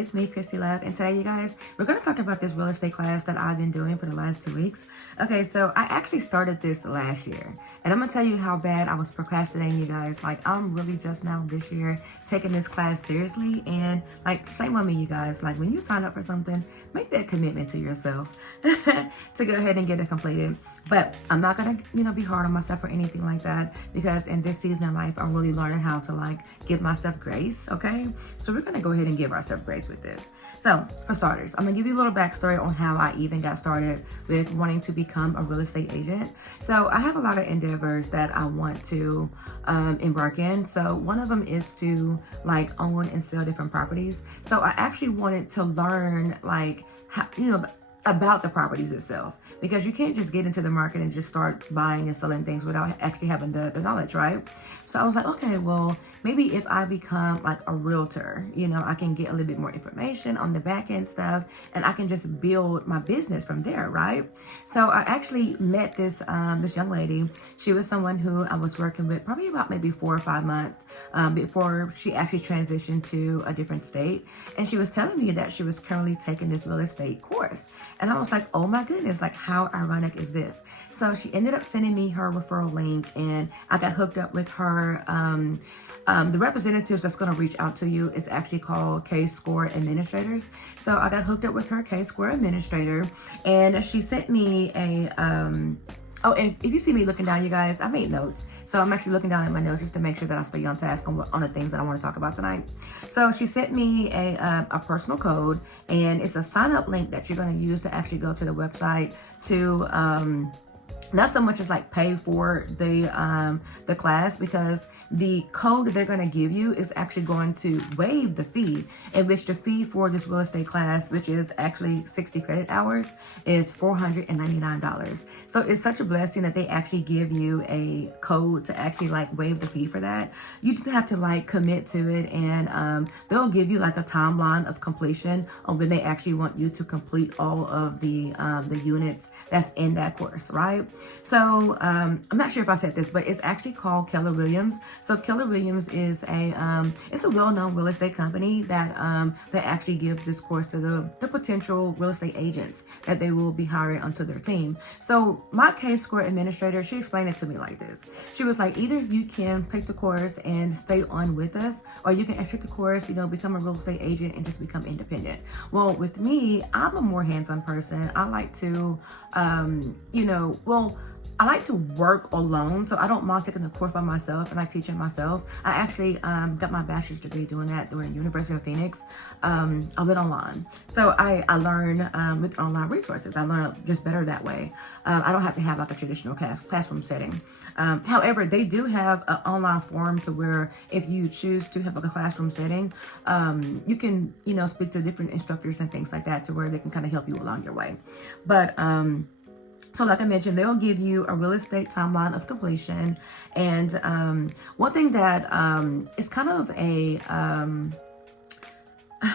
it's me, Christy Love, and today, you guys, we're going to talk about this real estate class that I've been doing for the last 2 weeks. Okay, so I actually started this last year, and I'm going to tell you how bad I was procrastinating, you guys. Like, I'm really just now this year taking this class seriously, and like, shame on me, you guys. Like, when you sign up for something, make that commitment to yourself to go ahead and get it completed. But I'm not going to, be hard on myself or anything like that, because in this season of life, I'm really learning how to like give myself grace, okay? So we're going to go ahead and give ourselves grace with this. So for starters, I'm going to give you a little backstory on how I even got started with wanting to become a real estate agent. So I have a lot of endeavors that I want to embark in. So one of them is to like own and sell different properties. So I actually wanted to learn like how, about the properties itself, because you can't just get into the market and just start buying and selling things without actually having the knowledge, right? So I was like, okay, well, maybe if I become like a realtor, I can get a little bit more information on the back end stuff, and I can just build my business from there, right? So I actually met this this young lady. She was someone who I was working with probably about maybe 4 or 5 months before she actually transitioned to a different state, and she was telling me that she was currently taking this real estate course. And I was like, oh my goodness, like how ironic is this? So she ended up sending me her referral link, and I got hooked up with her. The representatives that's going to reach out to you is actually called K-Score Administrators. So I got hooked up with her K-Score Administrator, and she sent me a, oh, and if you see me looking down, you guys, I made notes. So I'm actually looking down at my notes just to make sure that I stay on task on the things that I want to talk about tonight. So she sent me a personal code, and it's a sign up link that you're going to use to actually go to the website to, not so much as like pay for the class, because the code that they're going to give you is actually going to waive the fee, in which the fee for this real estate class, which is actually 60 credit hours, is $499. So it's such a blessing that they actually give you a code to actually like waive the fee for that. You just have to like commit to it, and they'll give you like a timeline of completion on when they actually want you to complete all of the units that's in that course, right? So I'm not sure if I said this, but it's actually called Keller Williams. So Keller Williams is it's a well-known real estate company that actually gives this course to the potential real estate agents that they will be hiring onto their team. So my K-Score administrator, she explained it to me like this. She was like, either you can take the course and stay on with us, or you can actually take the course, become a real estate agent and just become independent. Well, with me, I'm a more hands-on person. I like to, I like to work alone, so I don't mind taking the course by myself and like teaching myself. I actually got my bachelor's degree doing that during the University of Phoenix. I went online. So I learn with online resources. I learn just better that way. I don't have to have like a traditional classroom setting. However, they do have an online forum to where if you choose to have like a classroom setting, you can, speak to different instructors and things like that to where they can kind of help you along your way. But so like I mentioned, they'll give you a real estate timeline of completion. And one thing that is kind of a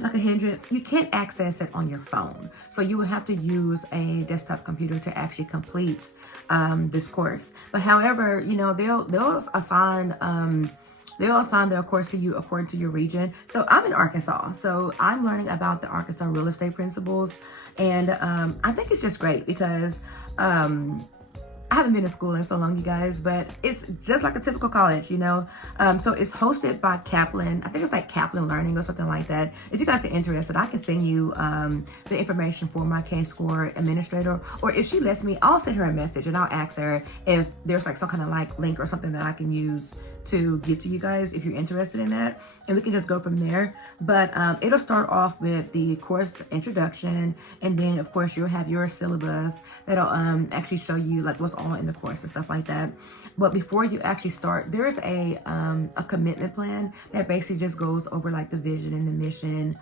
like a hindrance, you can't access it on your phone. So you will have to use a desktop computer to actually complete this course. But however, they'll assign their course to you according to your region. So I'm in Arkansas, so I'm learning about the Arkansas real estate principles. And I think it's just great because I haven't been to school in so long, you guys, but it's just like a typical college, So it's hosted by Kaplan. I think it's like Kaplan Learning or something like that. If you guys are interested, I can send you the information for my K-Score administrator, or if she lets me, I'll send her a message and I'll ask her if there's like some kind of like link or something that I can use to get to you guys if you're interested in that, and we can just go from there. But it'll start off with the course introduction, and then of course you'll have your syllabus that'll actually show you like what's all in the course and stuff like that. But before you actually start, there's a commitment plan that basically just goes over like the vision and the mission,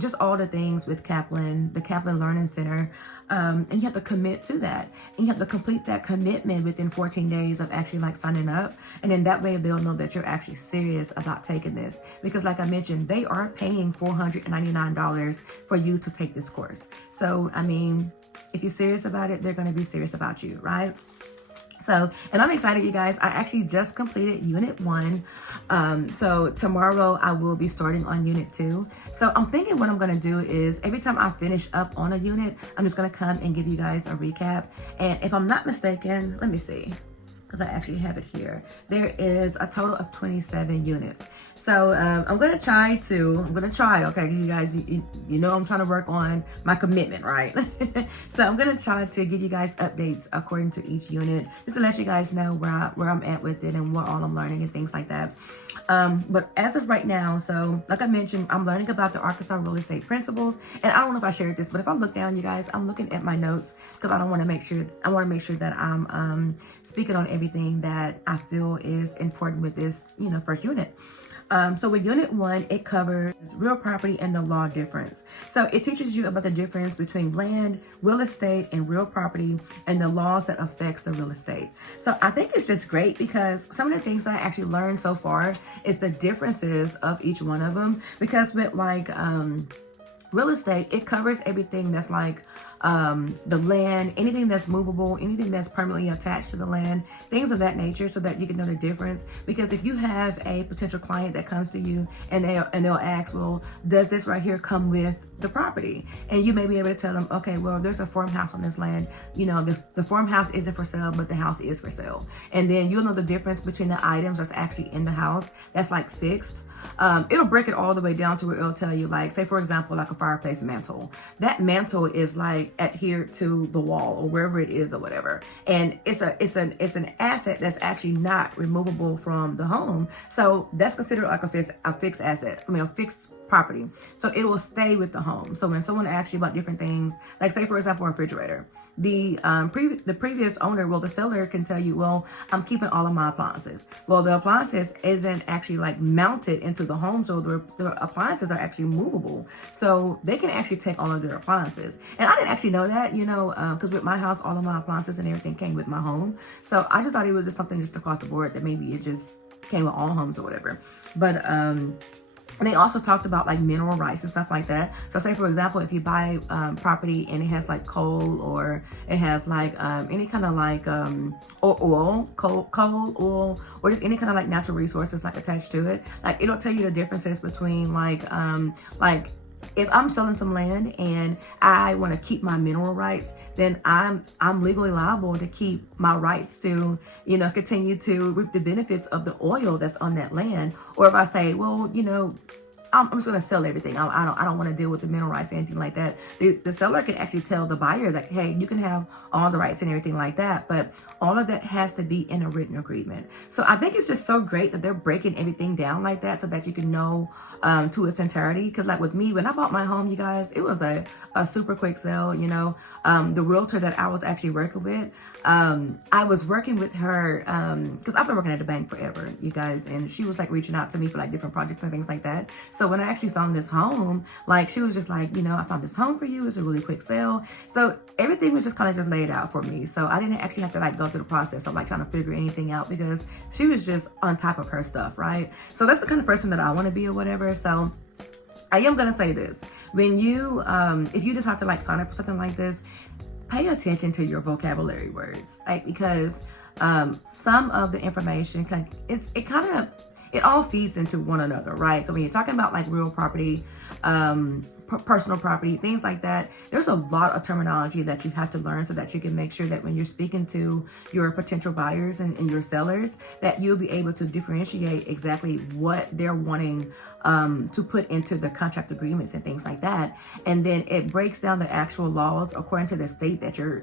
just all the things with Kaplan, the Kaplan Learning Center. And you have to commit to that, and you have to complete that commitment within 14 days of actually like signing up. And then that way they'll know that you're actually serious about taking this, because like I mentioned, they are paying $499 for you to take this course. So I mean, if you're serious about it, they're going to be serious about you, right? So, and I'm excited, you guys. I actually just completed unit 1. So tomorrow I will be starting on unit 2. So I'm thinking what I'm going to do is every time I finish up on a unit, I'm just going to come and give you guys a recap. And if I'm not mistaken, let me see, because I actually have it here. There is a total of 27 units. So I'm gonna try, okay, you guys, you know I'm trying to work on my commitment, right? So I'm gonna try to give you guys updates according to each unit, just to let you guys know where I'm at with it and what all I'm learning and things like that. But as of right now, so like I mentioned, I'm learning about the Arkansas real estate principles. And I don't know if I shared this, but if I look down, you guys, I'm looking at my notes because I want to make sure that I'm speaking on everything that I feel is important with this, first unit. So with unit 1, it covers real property and the law difference. So it teaches you about the difference between land, real estate, and real property, and the laws that affects the real estate. So I think it's just great because some of the things that I actually learned so far is the differences of each one of them. Because with real estate, it covers everything that's like the land, anything that's movable, anything that's permanently attached to the land, things of that nature, so that you can know the difference. Because if you have a potential client that comes to you and they'll ask, well, does this right here come with the property? And you may be able to tell them, okay, well, there's a farmhouse on this land. The farmhouse isn't for sale, but the house is for sale. And then you'll know the difference between the items that's actually in the house that's like fixed. It'll break it all the way down to where it'll tell you, like, say for example, like a fireplace mantle. That mantle is like adhered to the wall or wherever it is or whatever, and it's an asset that's actually not removable from the home. So that's considered like a fixed asset. A fixed property. So it will stay with the home. So when someone asks you about different things, like say for example, a refrigerator, the previous owner, well, the seller can tell you, well, I'm keeping all of my appliances. Well, the appliances isn't actually like mounted into the home, so the appliances are actually movable. So they can actually take all of their appliances. And I didn't actually know that, because with my house, all of my appliances and everything came with my home. So I just thought it was just something just across the board that maybe it just came with all homes or whatever. But and they also talked about like mineral rights and stuff like that. So say for example, if you buy property and it has like coal, or it has like any kind of like oil, or just any kind of like natural resources like attached to it, like it'll tell you the differences between like if I'm selling some land and I want to keep my mineral rights, then I'm legally liable to keep my rights to, continue to reap the benefits of the oil that's on that land. Or if I say, well, I'm just going to sell everything. I don't want to deal with the mineral rights or anything like that. The seller can actually tell the buyer that, hey, you can have all the rights and everything like that, but all of that has to be in a written agreement. So I think it's just so great that they're breaking everything down like that so that you can know to its entirety. Because like with me, when I bought my home, you guys, it was a super quick sale. The realtor that I was actually working with, I was working with her because I've been working at the bank forever, you guys, and she was like reaching out to me for like different projects and things like that. So when I actually found this home, like she was just like, I found this home for you. It's a really quick sale. So everything was just kind of just laid out for me. So I didn't actually have to like go through the process of like trying to figure anything out because she was just on top of her stuff, right? So that's the kind of person that I want to be or whatever. So I am going to say this. When you, if you just have to like sign up for something like this, pay attention to your vocabulary words, like, because some of the information, it all feeds into one another, right? So when you're talking about like real property, personal property, things like that, there's a lot of terminology that you have to learn so that you can make sure that when you're speaking to your potential buyers and your sellers, that you'll be able to differentiate exactly what they're wanting to put into the contract agreements and things like that. And then it breaks down the actual laws according to the state that you're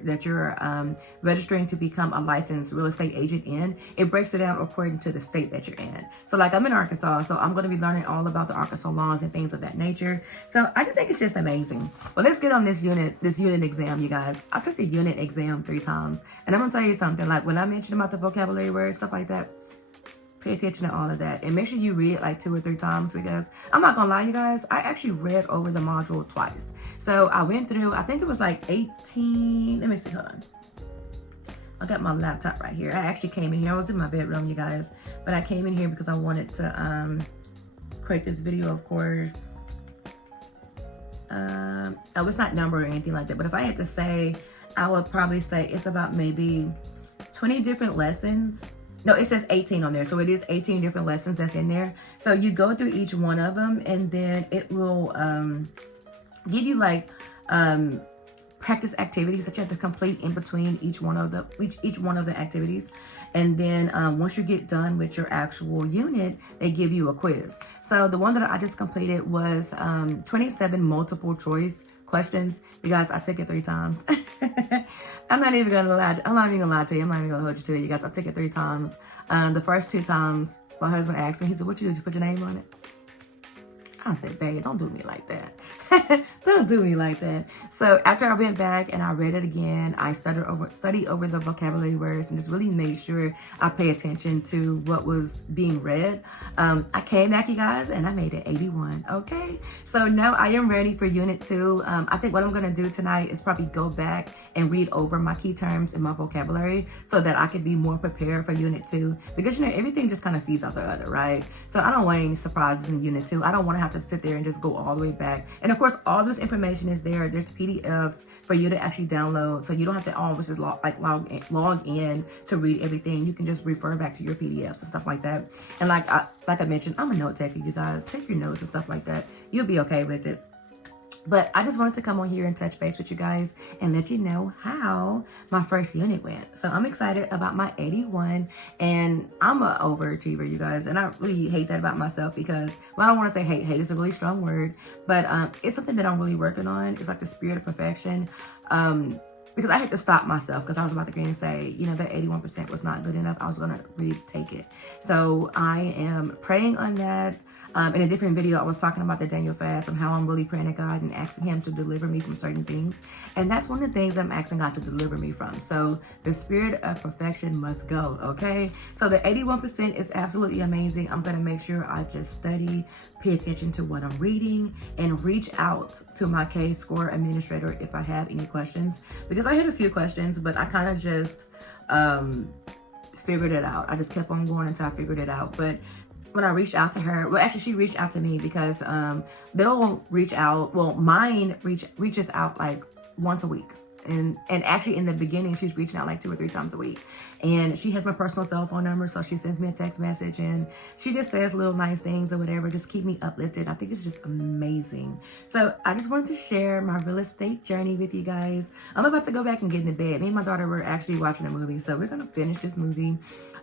registering to become a licensed real estate agent in. It breaks it down according to the state that you're in. So like I'm in Arkansas, so I'm going to be learning all about the Arkansas laws and things of that nature. So I just think it's just amazing. But let's get on this unit exam, you guys. I took the unit exam 3 times, and I'm gonna tell you something. Like when I mentioned about the vocabulary words, stuff like that, pay attention to all of that, and make sure you read it like 2 or 3 times, because I'm not gonna lie, you guys, I actually read over the module twice. So I went through, I think it was like 18. Let me see, hold on. I got my laptop right here. I actually came in here. I was in my bedroom, you guys, but I came in here because I wanted to create this video, of course. Oh, it's not numbered or anything like that, but if I had to say, I would probably say it's about maybe 20 different lessons. No, it says 18 on there. So it is 18 different lessons that's in there. So you go through each one of them, and then it will give you like practice activities that you have to complete in between each one of the activities. And then once you get done with your actual unit, they give you a quiz. So the one that I just completed was 27 multiple choice questions. You guys, I took it 3 times. I'm not even gonna lie to you. I'm not even gonna hold you to it, you guys. I took it 3 times. The first 2 times, my husband asked me, he said, "What you do? Just put your name on it?" I said, "Babe, don't do me like that." Don't do me like that. So after I went back and I read it again, I studied over the vocabulary words and just really made sure I pay attention to what was being read. I came back, you guys, and I made it 81. Okay, so now I am ready for Unit 2. I think what I'm gonna do tonight is probably go back and read over my key terms and my vocabulary so that I could be more prepared for Unit 2, because you know everything just kind of feeds off the other, right? So I don't want any surprises in Unit 2. I don't want to have to sit there and just go all the way back. And of course, all this information is there. There's PDFs for you to actually download, so you don't have to always just log in to read everything. You can just refer back to your PDFs and stuff like that. And like I mentioned, I'm a note taker, you guys. Take your notes and stuff like that. You'll be okay with it. But I just wanted to come on here and touch base with you guys and let you know how my first unit went. So I'm excited about my 81, and I'm an overachiever, you guys. And I really hate that about myself because, well, I don't want to say hate. Hate is a really strong word, but it's something that I'm really working on. It's like the spirit of perfection. Because I had to stop myself because I was about to go and say, you know, that 81% was not good enough. I was going to retake it. So I am praying on that. In a different video, I was talking about the Daniel fast and how I'm really praying to God and asking him to deliver me from certain things. And that's one of the things I'm asking God to deliver me from. So the spirit of perfection must go, okay? So the 81% is absolutely amazing. I'm going to make sure I just study, pay attention to what I'm reading, and reach out to my K-Score administrator if I have any questions. Because I had a few questions, but I kind of just figured it out. I just kept on going until I figured it out. But when I reached out to her, well, actually she reached out to me because they'll reach out. Well, mine reaches out like once a week. And actually in the beginning, she's reaching out like 2 or 3 times a week. And she has my personal cell phone number, so she sends me a text message and she just says little nice things or whatever, just keep me uplifted. I think it's just amazing. So I just wanted to share my real estate journey with you guys. I'm about to go back and get into bed. Me and my daughter were actually watching a movie, so we're gonna finish this movie.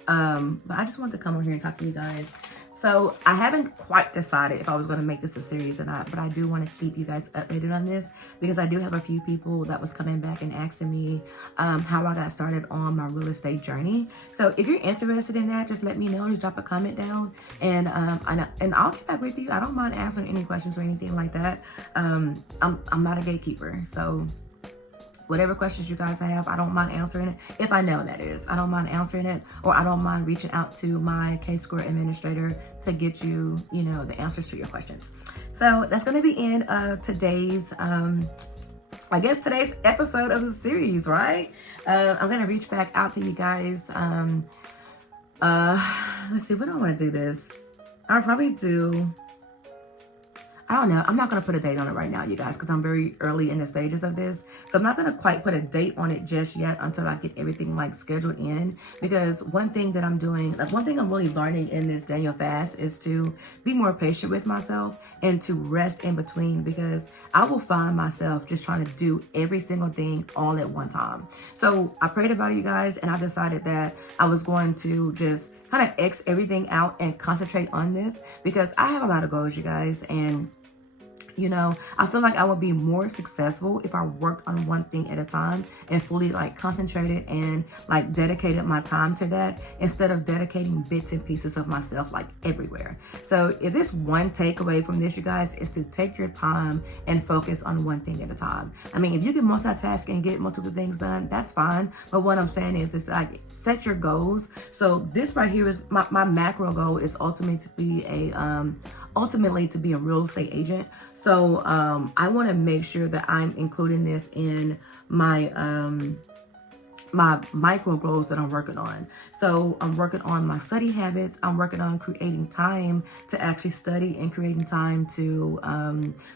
But I just wanted to come over here and talk to you guys. So I haven't quite decided if I was going to make this a series or not, but I do want to keep you guys updated on this because I do have a few people that was coming back and asking me how I got started on my real estate journey. So if you're interested in that, just let me know. Just drop a comment down, and I'll get back with you. I don't mind answering any questions or anything like that. I'm not a gatekeeper, so whatever questions you guys have, I don't mind answering it. If I know, that is. I don't mind answering it, or I don't mind reaching out to my K-Score administrator to get you, you know, the answers to your questions. So that's going to be in today's, I guess today's episode of the series, right? I'm going to reach back out to you guys. Let's see, when do I want to do this? I'll probably do, I don't know. I'm not going to put a date on it right now, you guys, because I'm very early in the stages of this. So I'm not going to quite put a date on it just yet until I get everything like scheduled in. Because one thing that I'm doing, like one thing I'm really learning in this Daniel fast is to be more patient with myself and to rest in between, because I will find myself just trying to do every single thing all at one time. So I prayed about it, you guys, and I decided that I was going to just kind of X everything out and concentrate on this, because I have a lot of goals, you guys, and you know, I feel like I would be more successful if I worked on one thing at a time and fully like concentrated and like dedicated my time to that, instead of dedicating bits and pieces of myself like everywhere. So if there's one takeaway from this, you guys, is to take your time and focus on one thing at a time. I mean, if you can multitask and get multiple things done, that's fine. But what I'm saying is this, like, set your goals. So this right here is my macro goal is ultimately to be a real estate agent. So I want to make sure that I'm including this in my my micro goals that I'm working on. So I'm working on my study habits. I'm working on creating time to actually study and creating time to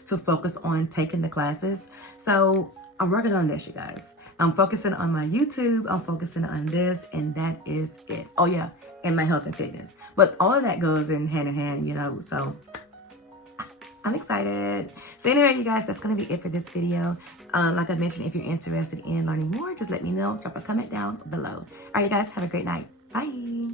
focus on taking the classes. So I'm working on this, you guys. I'm focusing on my YouTube, I'm focusing on this, and that is it. Oh yeah, and my health and fitness. But all of that goes in hand, you know, so I'm excited. So anyway, you guys, that's going to be it for this video. Like I mentioned, if you're interested in learning more, just let me know. Drop a comment down below. All right, you guys, have a great night. Bye.